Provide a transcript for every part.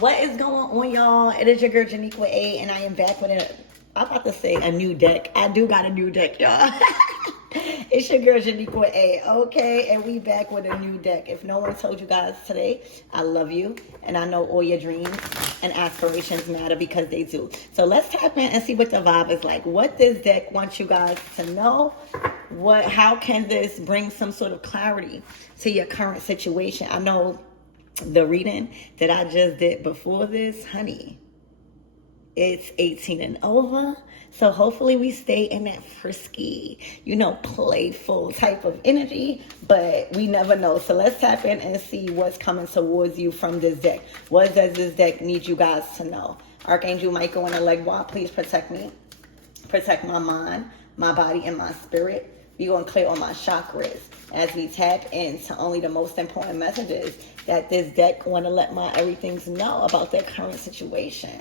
What is going on, y'all? It is your girl Janiqua A, and I am back with I'm about to say a new deck. I do got a new deck, y'all. It's your girl Janiqua A, okay? And we back with a new deck. If no one told you guys today, I love you, and I know all your dreams and aspirations matter because they do. So let's tap in and see what the vibe is like. What this deck wants you guys to know. How can this bring some sort of clarity to your current situation? I know the reading that I just did before this, honey, it's 18 and over. So hopefully we stay in that frisky, playful type of energy, but we never know. So let's tap in and see what's coming towards you from this deck. What does this deck need you guys to know? Archangel Michael and Elegua, please protect me. Protect my mind, my body, and my spirit. We're going to clear all my chakras as we tap into only the most important messages that this deck want to let my everythings know about their current situation.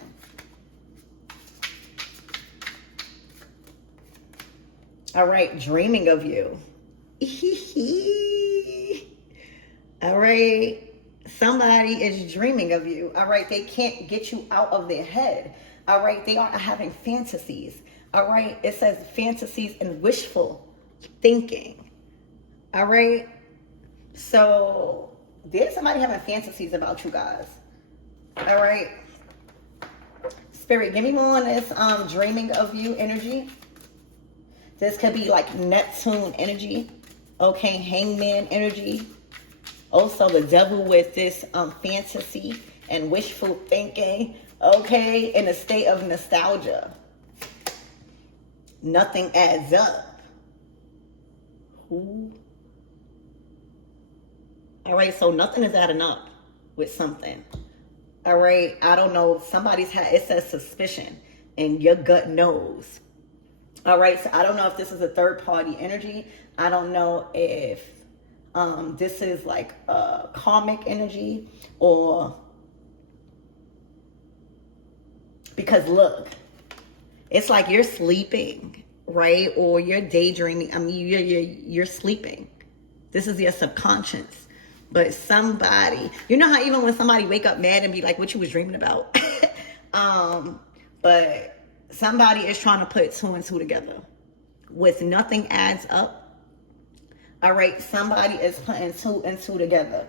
All right, dreaming of you. All right, somebody is dreaming of you. All right, they can't get you out of their head. All right, they are having fantasies. All right, it says fantasies and wishful thinking. All right, so there's somebody having fantasies about you guys. All right, Spirit, give me more on this dreaming of you energy. This could be like Neptune energy, okay, Hangman energy. Also the devil with this fantasy and wishful thinking, okay, in a state of nostalgia. Nothing adds up. Ooh. All right, so nothing is adding up with something. All right, I don't know. It says suspicion, and your gut knows. All right, so I don't know if this is a third party energy. I don't know if this is like a karmic energy or because look, it's like you're sleeping, right? Or you're daydreaming. I mean, you're sleeping. This is your subconscious. But somebody, you know how even when somebody wake up mad and be like, what you was dreaming about? But somebody is trying to put two and two together with nothing adds up. All right, somebody is putting two and two together.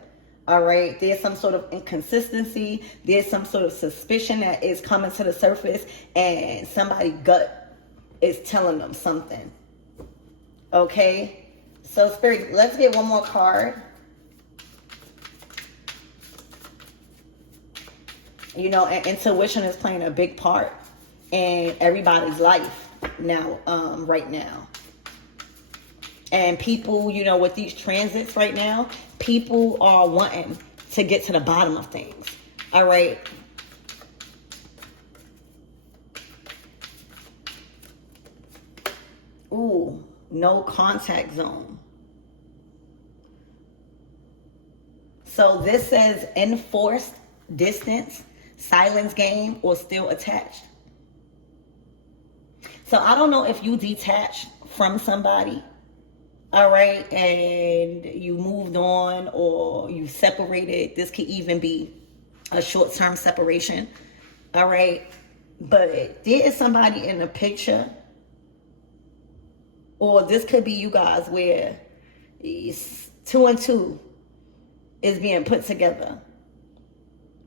All right, there's some sort of inconsistency. There's some sort of suspicion that is coming to the surface, and somebody's gut is telling them something. Okay, so Spirit, let's get one more card. And intuition is playing a big part in everybody's life now, right now. And people, with these transits right now, people are wanting to get to the bottom of things. All right. Ooh, no contact zone. So this says enforced distance, silence game, or still attached. So I don't know if you detached from somebody, all right, and you moved on or you separated. This could even be a short-term separation, all right? But there is somebody in the picture, or this could be you guys where two and two is being put together.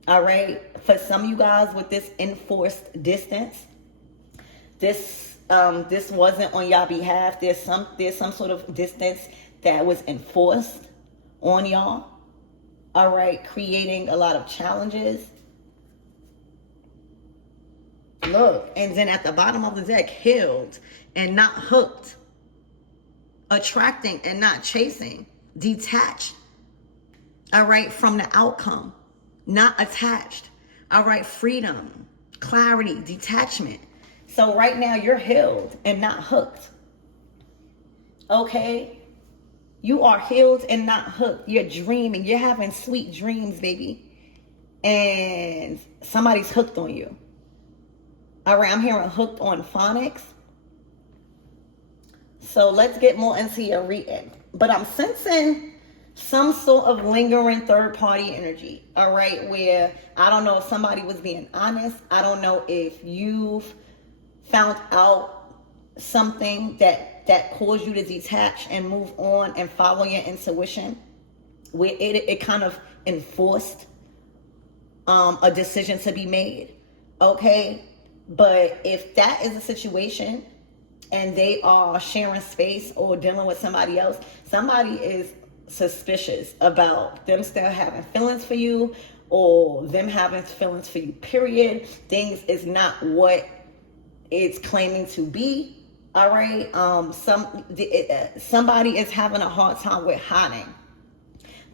All right, for some of you guys with this enforced distance, this wasn't on y'all behalf. There's some sort of distance that was enforced on y'all. All right, creating a lot of challenges. Look, and then at the bottom of the deck, healed and not hooked, attracting and not chasing, detached. All right, from the outcome. Not attached. All right, freedom, clarity, detachment. So right now you're healed and not hooked. Okay? You are healed and not hooked. You're dreaming. You're having sweet dreams, baby. And somebody's hooked on you. All right, I'm hearing hooked on phonics. So let's get more into your reading. But I'm sensing some sort of lingering third party energy, all right, where I don't know if somebody was being honest. I don't know if you've found out something that caused you to detach and move on and follow your intuition, where it kind of enforced a decision to be made, okay? But if that is a situation and they are sharing space or dealing with somebody else, somebody is suspicious about them still having feelings for you or them having feelings for you, period. Things is not what it's claiming to be, all right? Somebody is having a hard time with hiding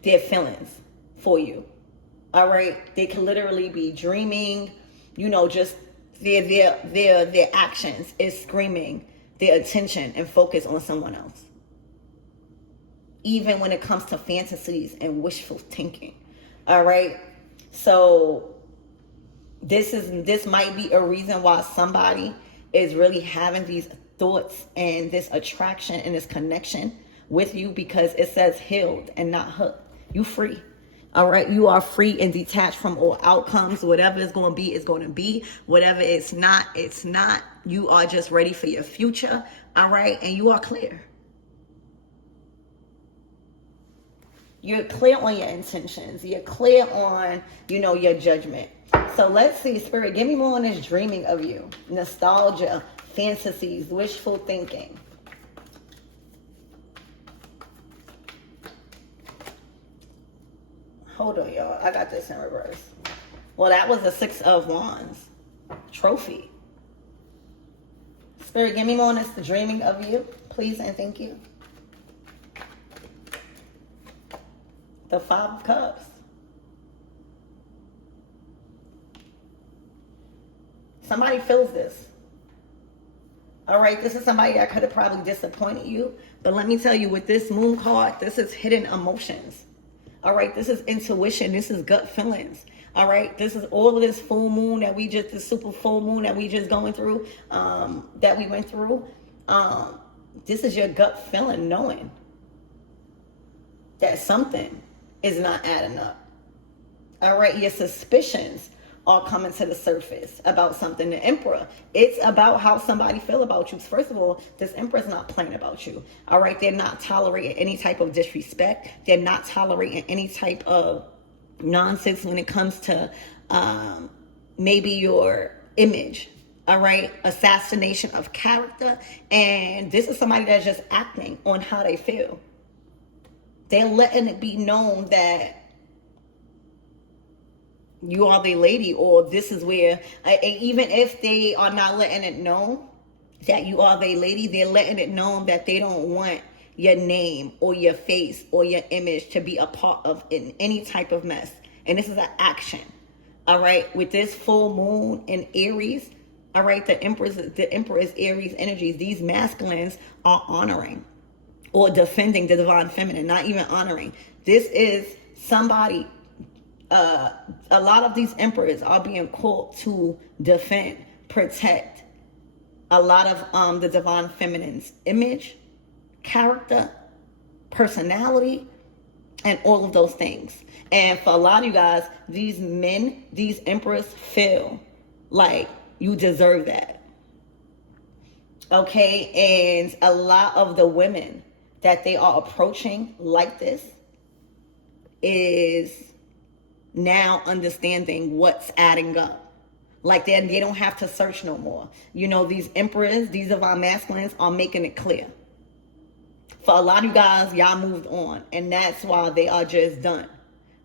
their feelings for you, all right? They can literally be dreaming, just their actions is screaming their attention and focus on someone else, even when it comes to fantasies and wishful thinking, all right? So this might be a reason why somebody is really having these thoughts and this attraction and this connection with you, because it says healed and not hooked. You free. All right, you are free and detached from all outcomes. Whatever is going to be is going to be. Whatever it's not, it's not. You are just ready for your future. All right, and you are clear. You're clear on your intentions. You're clear on, your judgment. So let's see, Spirit, give me more on this dreaming of you. Nostalgia, fantasies, wishful thinking. Hold on, y'all. I got this in reverse. Well, that was the 6 of Wands. Trophy. Spirit, give me more on this, the dreaming of you, please and thank you. The 5 of Cups. Somebody feels this. All right, this is somebody that could have probably disappointed you. But let me tell you, with this moon card, this is hidden emotions. All right, this is intuition. This is gut feelings. All right, this is all of this full moon that the super full moon that we just going through, that we went through. This is your gut feeling, knowing that something is not adding up. All right, your suspicions are coming to the surface about something. The Emperor, it's about how somebody feel about you. First of all, this Emperor is not playing about you. All right, they're not tolerating any type of disrespect. They're not tolerating any type of nonsense when it comes to maybe your image. All right, assassination of character. And this is somebody that's just acting on how they feel. They're letting it be known that you are the lady, or this is where, even if they are not letting it known that you are the lady, they're letting it known that they don't want your name or your face or your image to be a part of in any type of mess. And this is an action. All right, with this full moon in Aries, all right, the Emperor is Aries energies. These masculines are honoring or defending the divine feminine, not even honoring. This is somebody. A lot of these emperors are being called to defend, protect a lot of the divine feminine's image, character, personality, and all of those things. And for a lot of you guys, these men, these emperors feel like you deserve that. Okay, and a lot of the women that they are approaching like this is now understanding what's adding up. Like they don't have to search no more. These emperors, these divine masculines are making it clear. For a lot of you guys, y'all moved on, and that's why they are just done.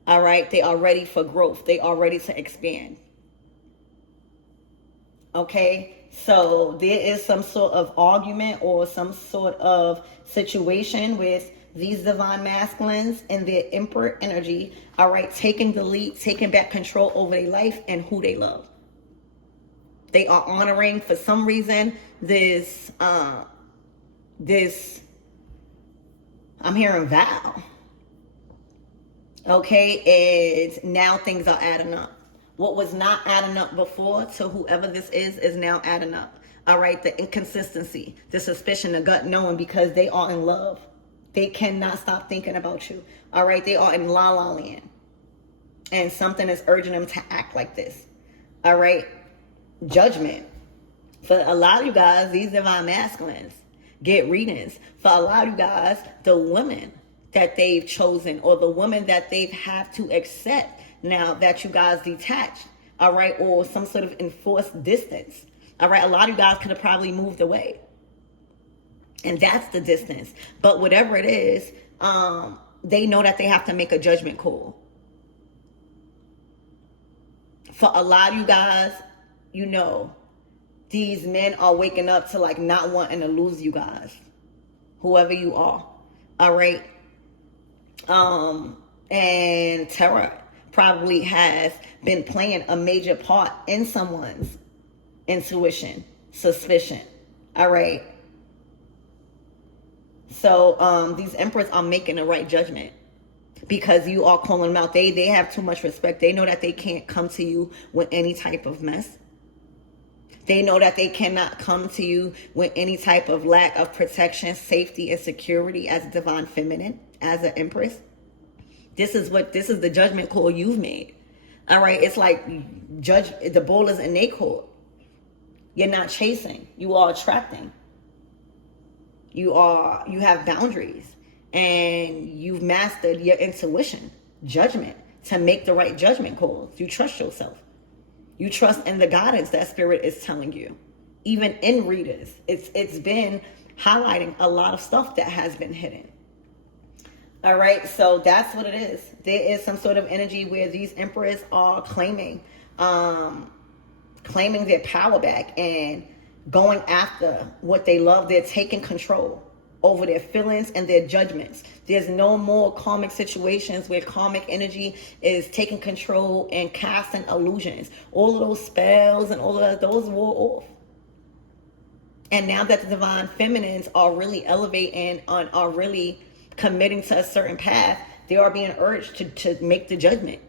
All right, they are ready for growth. They are ready to expand. Okay, so there is some sort of argument or some sort of situation with these divine masculines and their emperor energy, all right, taking the lead, taking back control over their life and who they love. They are honoring, for some reason, this, I'm hearing vow. Okay, and now things are adding up. What was not adding up before to whoever this is now adding up. All right, the inconsistency, the suspicion, the gut knowing, because they are in love. They cannot stop thinking about you. All right, they are in la la land. And something is urging them to act like this. All right, judgment. For a lot of you guys, these divine masculines get readings. For a lot of you guys, the women that they've chosen or the women that they've have to accept now that you guys detached, all right, or some sort of enforced distance. All right, a lot of you guys could have probably moved away. And that's the distance. But whatever it is, they know that they have to make a judgment call. For a lot of you guys, you know, these men are waking up to like not wanting to lose you guys, whoever you are. All right. And terror probably has been playing a major part in someone's intuition, suspicion. All right. So these emperors are making the right judgment because you are calling them out. They have too much respect. They know that they can't come to you with any type of mess. They know that they cannot come to you with any type of lack of protection, safety, and security as a divine feminine, as an empress. This is the judgment call you've made. All right. It's like the ball is in their court. You're not chasing. You are attracting. You have boundaries, and you've mastered your intuition, judgment, to make the right judgment calls. You trust yourself. You trust in the guidance that spirit is telling you. Even in readers, it's been highlighting a lot of stuff that has been hidden. All right, so that's what it is. There is some sort of energy where these emperors are claiming their power back and going after what they love. They're taking control over their feelings and their judgments. There's no more karmic situations where karmic energy is taking control and casting illusions. All of those spells and all of that, those wore off. And now that the divine feminines are really elevating and are really committing to a certain path, they are being urged to make the judgment.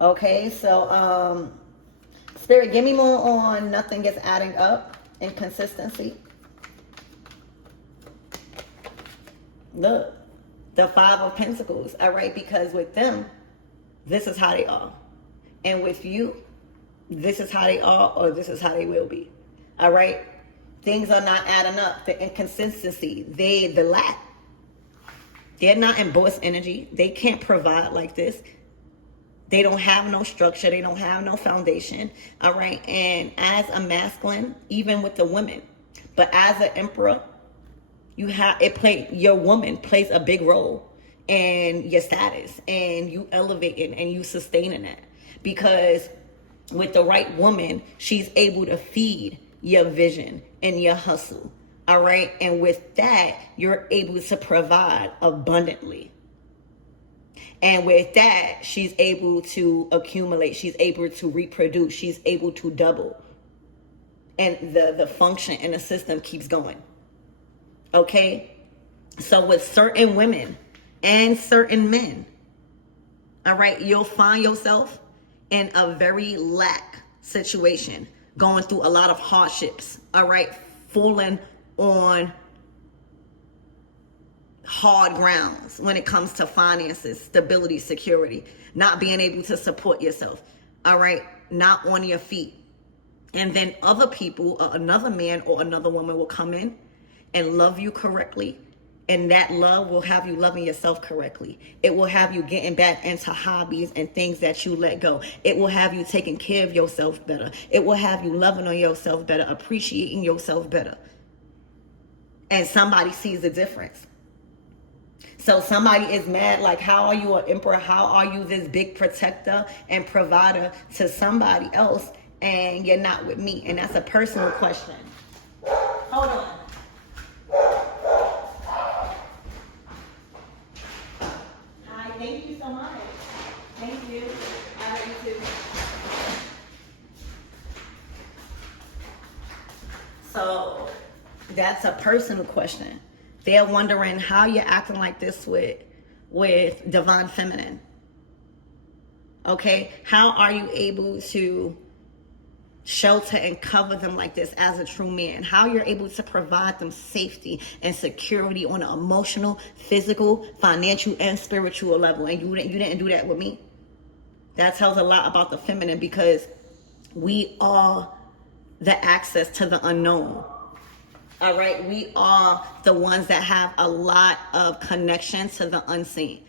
Okay, so Spirit, give me more on nothing is adding up. Inconsistency. Look, the Five of Pentacles. All right, because with them, this is how they are. And with you, this is how they are, or this is how they will be. All right? Things are not adding up. The inconsistency, the lack. They're not in boss energy. They can't provide like this. They don't have no structure. They don't have no foundation. All right. And as a masculine, even with the women, but as an emperor, your woman plays a big role in your status, and you elevating and you sustaining that, because with the right woman, she's able to feed your vision and your hustle. All right. And with that, you're able to provide abundantly. And with that, she's able to accumulate. She's able to reproduce. She's able to double. And the function in the system keeps going. Okay? So with certain women and certain men, all right, you'll find yourself in a very lack situation, going through a lot of hardships, all right, falling on hard grounds when it comes to finances, stability, security, not being able to support yourself, all right, not on your feet. And then other people, another man or another woman will come in and love you correctly. And that love will have you loving yourself correctly. It will have you getting back into hobbies and things that you let go. It will have you taking care of yourself better. It will have you loving on yourself better, appreciating yourself better. And somebody sees the difference. So somebody is mad, like, how are you an emperor? How are you this big protector and provider to somebody else, and you're not with me? And that's a personal question. Hold on. Hi, thank you so much. Thank you. I love you too. So that's a personal question. They're wondering how you're acting like this with divine feminine. Okay? How are you able to shelter and cover them like this as a true man, how you're able to provide them safety and security on an emotional, physical, financial, and spiritual level. And you didn't do that with me. That tells a lot about the feminine, because we are the access to the unknown. All right, we are the ones that have a lot of connection to the unseen.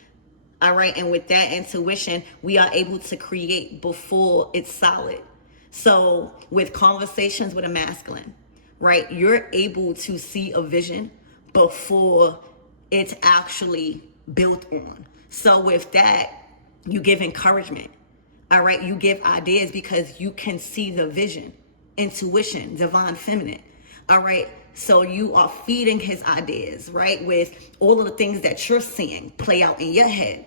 All right, and with that intuition, we are able to create before it's solid. So with conversations with a masculine, right, you're able to see a vision before it's actually built on. So with that, you give encouragement. All right, you give ideas because you can see the vision, intuition, divine feminine. All right, so you are feeding his ideas, right, with all of the things that you're seeing play out in your head,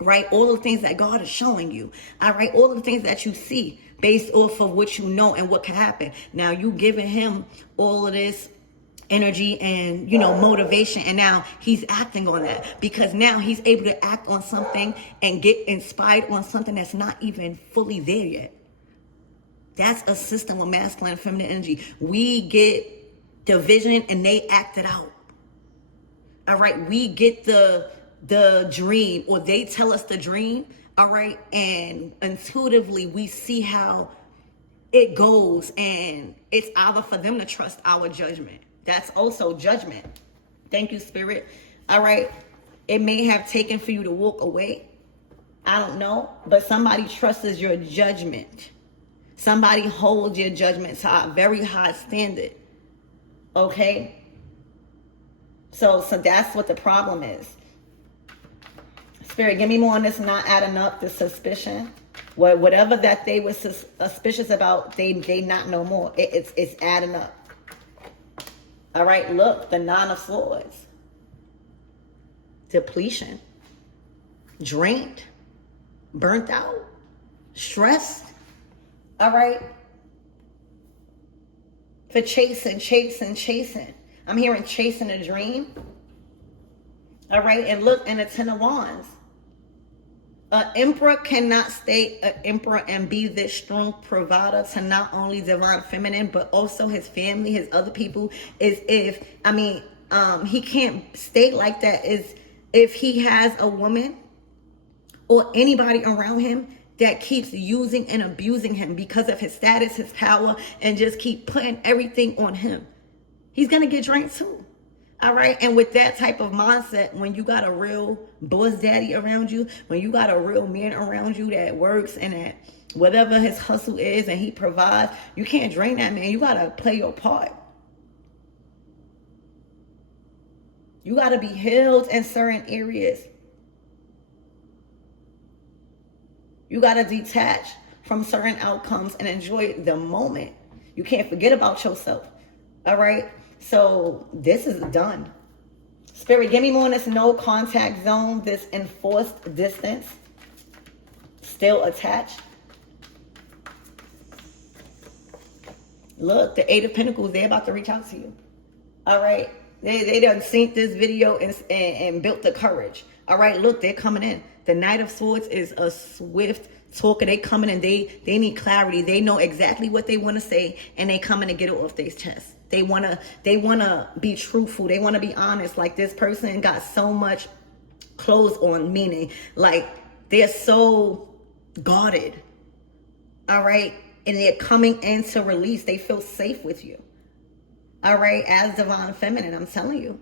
right? All of the things that God is showing you, all right? All of the things that you see based off of what you know and what can happen. Now you giving him all of this energy and, motivation, and now he's acting on that, because now he's able to act on something and get inspired on something that's not even fully there yet. That's a system of masculine and feminine energy. We get the vision and they act it out. All right, we get the dream, or they tell us the dream. All right, and intuitively we see how it goes, and it's either for them to trust our judgment. That's also judgment. Thank you, Spirit. All right, it may have taken for you to walk away. I don't know, but somebody trusts your judgment. Somebody holds your judgment to a very high standard. Okay? So that's what the problem is. Spirit, give me more on this not adding up, the suspicion. Whatever that they were suspicious about, they not no more. It's adding up. All right, look, the Nine of Swords. Depletion. Drained. Burnt out. Stressed. All right. For chasing. I'm hearing chasing a dream. All right, and look, and the Ten of Wands. An emperor cannot stay an emperor and be this strong provider to not only divine feminine, but also his family, his other people. He can't stay like that is if he has a woman or anybody around him that keeps using and abusing him because of his status, his power, and just keep putting everything on him. He's going to get drained too. All right. And with that type of mindset, when you got a real boss daddy around you, when you got a real man around you that works and that whatever his hustle is and he provides, you can't drain that man. You got to play your part. You got to be healed in certain areas. You got to detach from certain outcomes and enjoy the moment. You can't forget about yourself. All right. So this is done. Spirit, give me more on this no contact zone, this enforced distance, still attached. Look, the Eight of Pentacles, they're about to reach out to you. All right. They done seen this video and built the courage. All right. Look, they're coming in. The Knight of Swords is a swift talker. They coming in. They need clarity. They know exactly what they want to say, and they coming to get it off their chest. They wanna be truthful. They wanna be honest. Like, this person got so much clothes on, meaning like they're so guarded. All right, and they're coming into release. They feel safe with you. All right, as divine feminine, I'm telling you,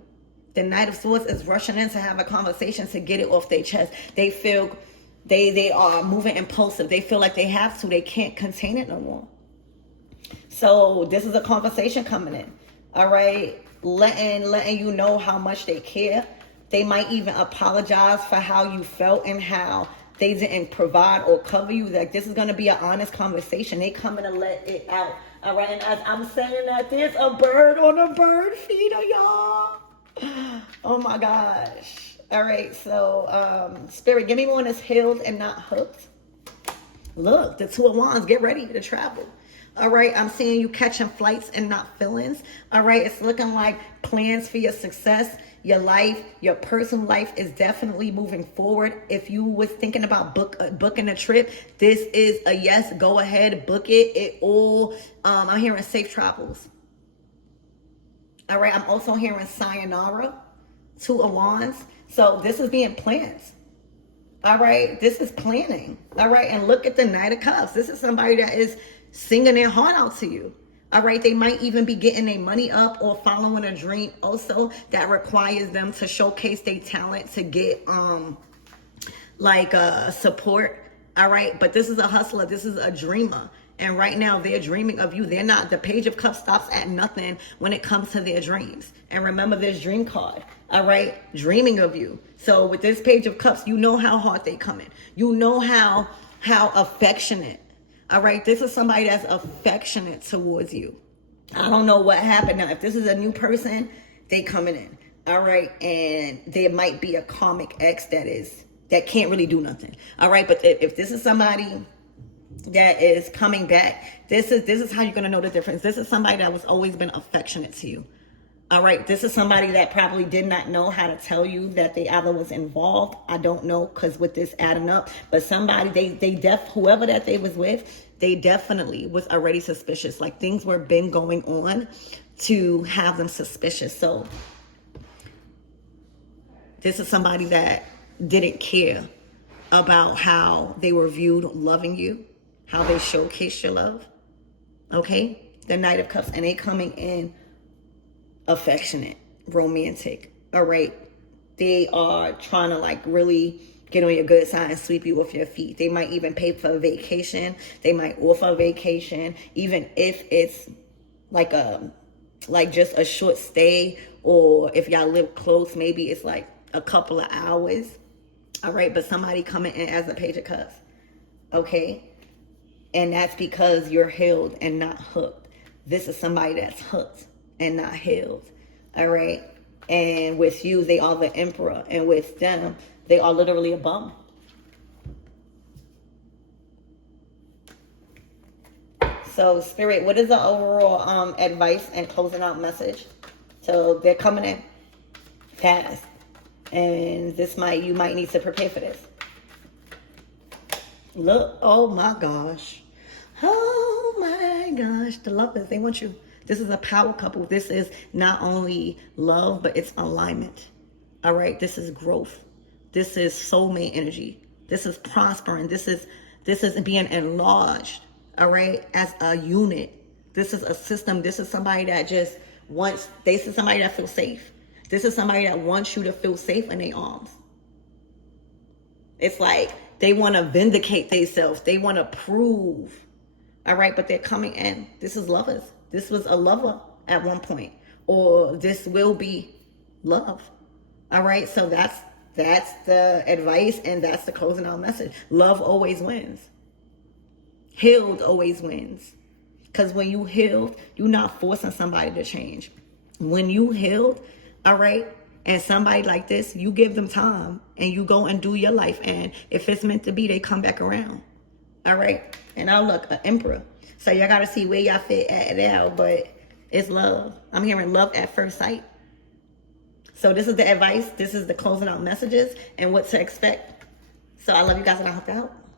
the Knight of Swords is rushing in to have a conversation to get it off their chest. They feel they are moving impulsive. They feel like they have to. They can't contain it no more. So this is a conversation coming in, all right? Letting you know how much they care. They might even apologize for how you felt and how they didn't provide or cover you. Like, this is going to be an honest conversation. They coming to let it out, all right? And as I'm saying that, there's a bird on a bird feeder, y'all. Oh my gosh. All right, so Spirit, give me one that's healed and not hooked. Look, the Two of Wands, get ready to travel. All right, I'm seeing you catching flights and not feelings. All right, it's looking like plans for your success, your life, your personal life is definitely moving forward. If you was thinking about booking a trip, this is a yes. Go ahead, book it. It all. I'm hearing safe travels. All right, I'm also hearing sayonara, 2 of Wands. So this is being planned. All right, this is planning. All right, and look at the Knight of Cups. This is somebody that is singing their heart out to you. All right, they might even be getting their money up or following a dream also that requires them to showcase their talent to get support. All right, but this is a hustler, this is a dreamer, and right now they're dreaming of you. They're not, the Page of Cups stops at nothing when it comes to their dreams. And remember this dream card. All right, dreaming of you. So with this Page of Cups, you know how hard they coming. You know how affectionate. All right, this is somebody that's affectionate towards you. I don't know what happened now. If this is a new person, they coming in. All right, and there might be a karmic ex that can't really do nothing. All right, but if this is somebody that is coming back, this is how you're gonna know the difference. This is somebody that was always been affectionate to you. All right, this is somebody that probably did not know how to tell you that they either was involved. I don't know, because with this adding up, but somebody whoever that they was with, they definitely was already suspicious. Like things were been going on to have them suspicious. So this is somebody that didn't care about how they were viewed loving you, how they showcased your love. Okay, the Knight of Cups, and they coming in affectionate, romantic. All right, they are trying to like really get on your good side and sweep you off your feet. They might even pay for a vacation. They might offer a vacation, even if it's like just a short stay, or if y'all live close, maybe it's like a couple of hours. All right, but somebody coming in as a Page of Cups. Okay, and that's because you're healed and not hooked. This is somebody that's hooked and not healed. All right, and with you, they are the Emperor, and with them, they are literally a bum. So, Spirit, what is the overall advice and closing out message? So they're coming in fast, and you might need to prepare for this. Look, oh my gosh. Oh my gosh. The lovers, they want you. This is a power couple. This is not only love, but it's alignment. All right. This is growth. This is soulmate energy. This is prospering. This is being enlarged. All right. As a unit. This is a system. This is somebody that this is somebody that feels safe. This is somebody that wants you to feel safe in their arms. It's like they want to vindicate themselves. They want to prove. All right, but they're coming in. This is lovers. This was a lover at one point, or this will be love. All right, so that's the advice, and that's the closing out message. Love always wins. Healed always wins. Because when you healed, you're not forcing somebody to change. When you healed, all right, and somebody like this, you give them time and you go and do your life. And if it's meant to be, they come back around. All right. And now look, an Emperor. So y'all got to see where y'all fit at now, but it's love. I'm hearing love at first sight. So this is the advice. This is the closing out messages and what to expect. So I love you guys, and I hope to help.